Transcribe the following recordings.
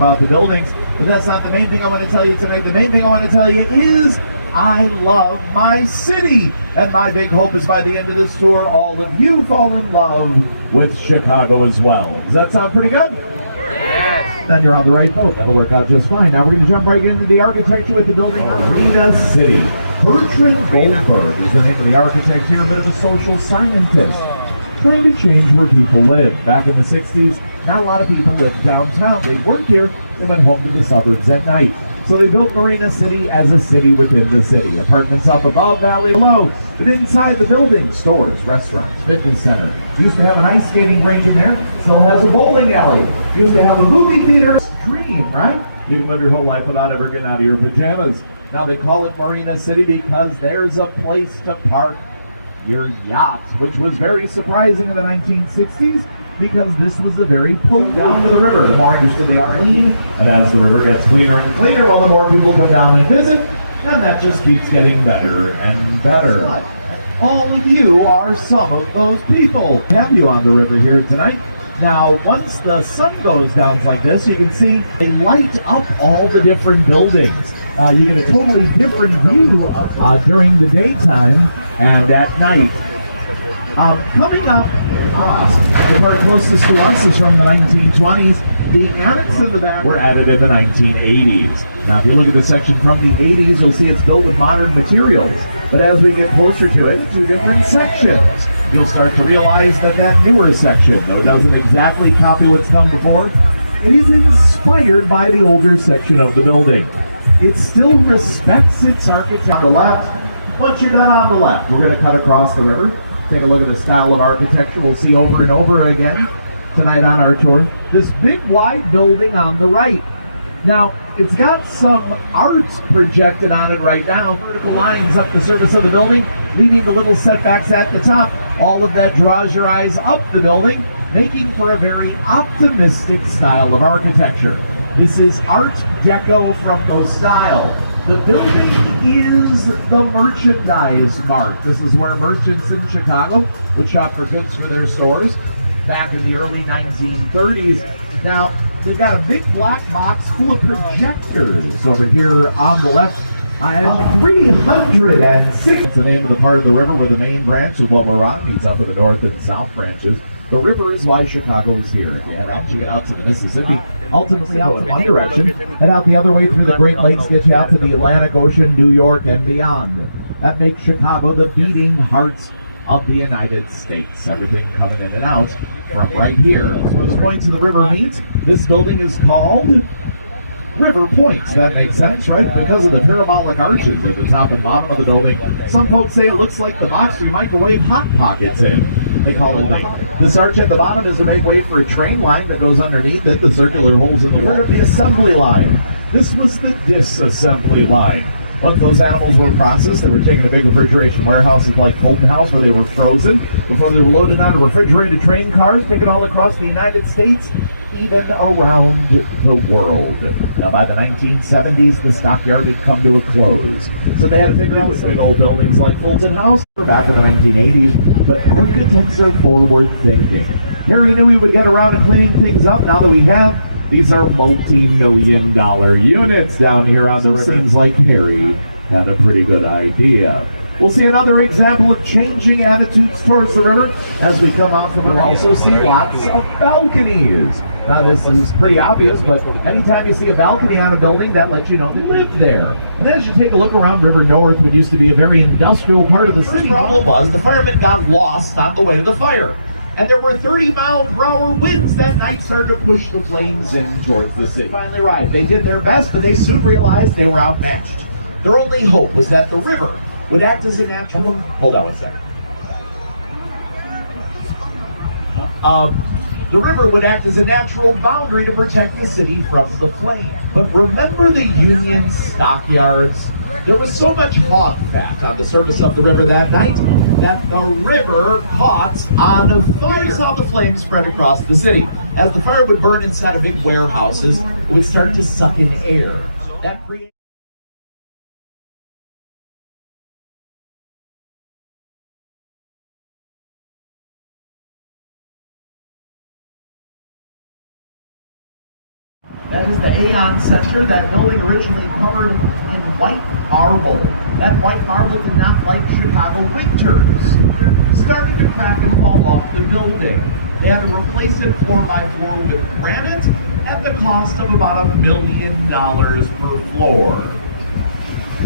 about the buildings, but that's not the main thing I want to tell you tonight. The main thing I want to tell you is I love my city. And my big hope is by the end of this tour, all of you fall in love with Chicago as well. Does that sound pretty good? Yes. Then you're on the right boat. That'll work out just fine. Now we're going to jump right into the architecture with the building. Marina City. Bertrand Goldberg is the name of the architect here, but a social scientist. Trying to change where people live. Back in the 60s, not a lot of people lived downtown. They worked here and went home to the suburbs at night. So they built Marina City as a city within the city. Apartments up above, valley below. But inside the building, stores, restaurants, fitness center. Used to have an ice skating rink in there. Still has a bowling alley. Used to have a movie theater. Dream, right? You can live your whole life without ever getting out of your pajamas. Now they call it Marina City because there's a place to park your yacht, which was very surprising in the 1960s because this was a very pull down to the river. The more interested they are in, and as the river gets cleaner and cleaner, well, the more people go down and visit, and that just keeps getting better and better. But all of you are some of those people. Have you on the river here tonight? Now, once the sun goes down like this, you can see they light up all the different buildings. You get a totally different view during the daytime and at night. Coming up, the part closest to us is from the 1920s. The annex in the back were added in the 1980s. Now, if you look at the section from the 80s, you'll see it's built with modern materials. But as we get closer to it, two different sections. You'll start to realize that that newer section, though doesn't exactly copy what's come before, it is inspired by the older section of the building. It still respects its architecture. On the left, once you're done on the left, we're going to cut across the river. Take a look at the style of architecture we'll see over and over again tonight on our tour. This big wide building on the right. Now, it's got some art projected on it right now. Vertical lines up the surface of the building, leaving the little setbacks at the top. All of that draws your eyes up the building, making for a very optimistic style of architecture. This is Art Deco from the style. The building is the Merchandise Mart. This is where merchants in Chicago would shop for goods for their stores back in the early 1930s. Now, they've got a big black box full of projectors over here on the left. 306. The name of the part of the river where the main branch of Loma Rock meets up with the north and south branches. The river is why Chicago is here. Again, after you get out to the Mississippi, ultimately out in one direction, head out the other way through the Great Lakes, get you out to the Atlantic Ocean, New York, and beyond. That makes Chicago the beating heart of the United States. Everything coming in and out from right here. Those points of the river meet. This building is called River Points. That makes sense, right? Because of the parabolic arches at the top and bottom of the building. Some folks say it looks like the box you microwave Hot Pockets in. They call it this arch at the bottom is a big way for a train line that goes underneath it, the circular holes in the wall. The assembly line. This was the disassembly line. Once those animals were processed, they were taken to big refrigeration warehouses like Holton House, where they were frozen before they were loaded onto refrigerated train cars, taken all across the United States, even around the world. Now, by the 1970s, the stockyard had come to a close. So they had to figure out some big old buildings like Fulton House back in the 1980s, but architects are forward thinking. Harry knew we would get around to cleaning things up. Now that we have, these are multi-million-dollar units down here on the river. Seems like Harry had a pretty good idea. We'll see another example of changing attitudes towards the river as we come out from it. We'll also see lots of balconies. Now, this is pretty obvious, but anytime you see a balcony on a building, that lets you know they lived there. And as you take a look around River North, which used to be a very industrial part of the city, the problem was the firemen got lost on the way to the fire. And there were 30-mile-per-hour winds that night started to push the flames in towards the city. Finally arrived. They did their best, but they soon realized they were outmatched. Their only hope was that the river would act as a natural... Hold on one second. The river would act as a natural boundary to protect the city from the flame. But remember the Union stockyards? There was so much hog fat on the surface of the river that night that the river caught on fire. You saw the flames spread across the city. As the fire would burn inside of big warehouses, it would start to suck in air. That created... That is the Aeon Center, that building originally covered in white marble. That white marble did not like Chicago winters. It started to crack and fall off the building. They had to replace it floor by floor with granite at the cost of about $1 million per floor.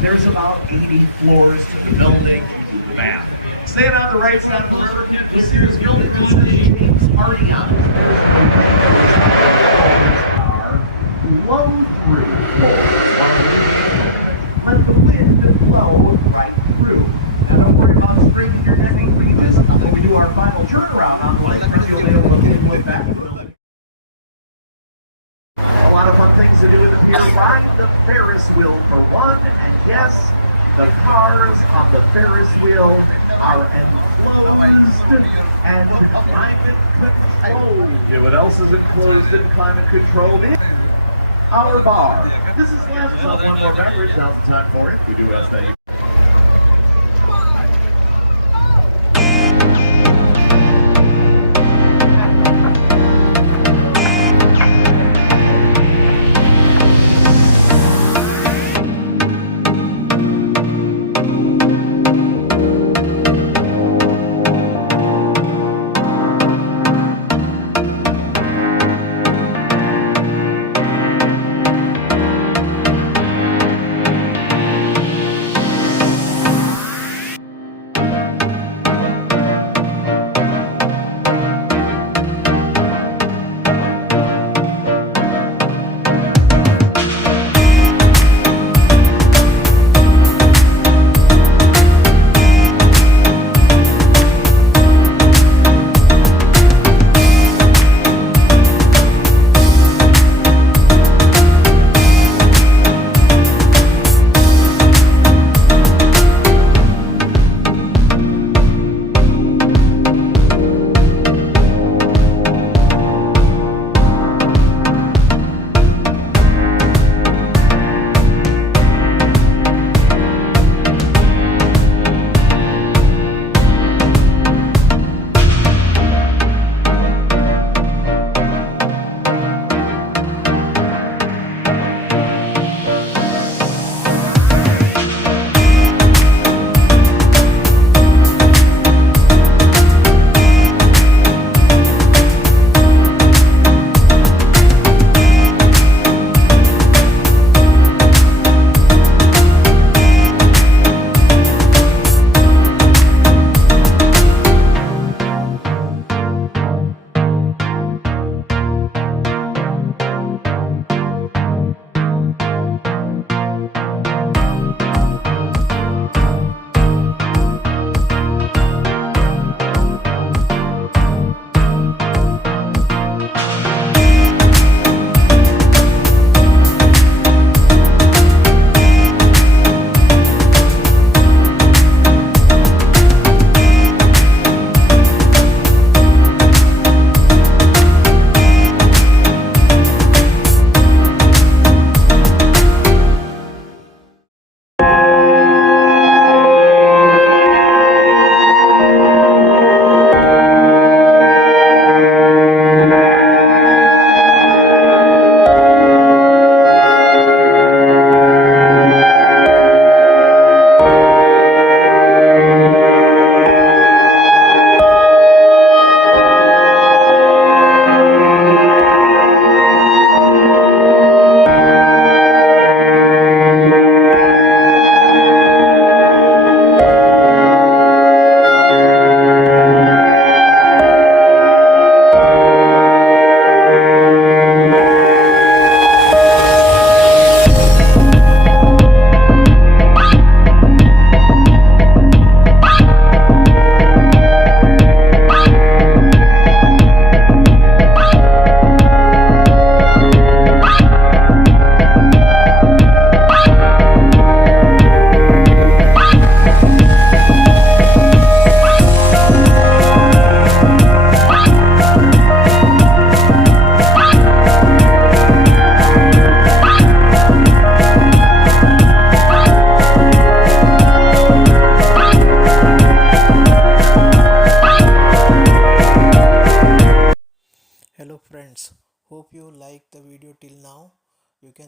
There's about 80 floors to the building. Do the math. Staying on the right side of the river, you'll see this building that says James Party on it. There's our blow-through floors. Let the wind blow right through. Now don't worry about straining your neck and creases. When we do our final turnaround on the lake, you'll be able to pinpoint back to the building. A lot of fun things to do in the pier. Ride the Ferris wheel for one, and yes, the cars on the Ferris wheel are enclosed and climate controlled. Yeah, what else is enclosed and climate controlled? Our bar. This is last but one more beverage. Now's the time for it. We do ask that you.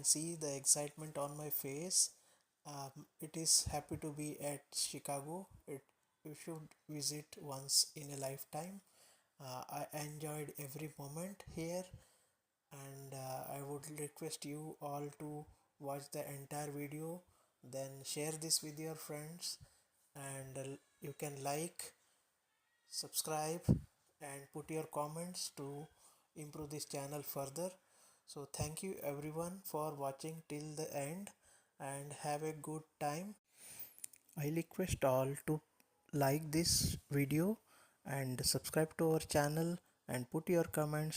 see the excitement on my face. It is happy to be at Chicago. You should visit once in a lifetime. I enjoyed every moment here, and I would request you all to watch the entire video, then share this with your friends, and you can like, subscribe, and put your comments to improve this channel further. So thank you everyone for watching till the end, and have a good time. I request all to like this video and subscribe to our channel and put your comments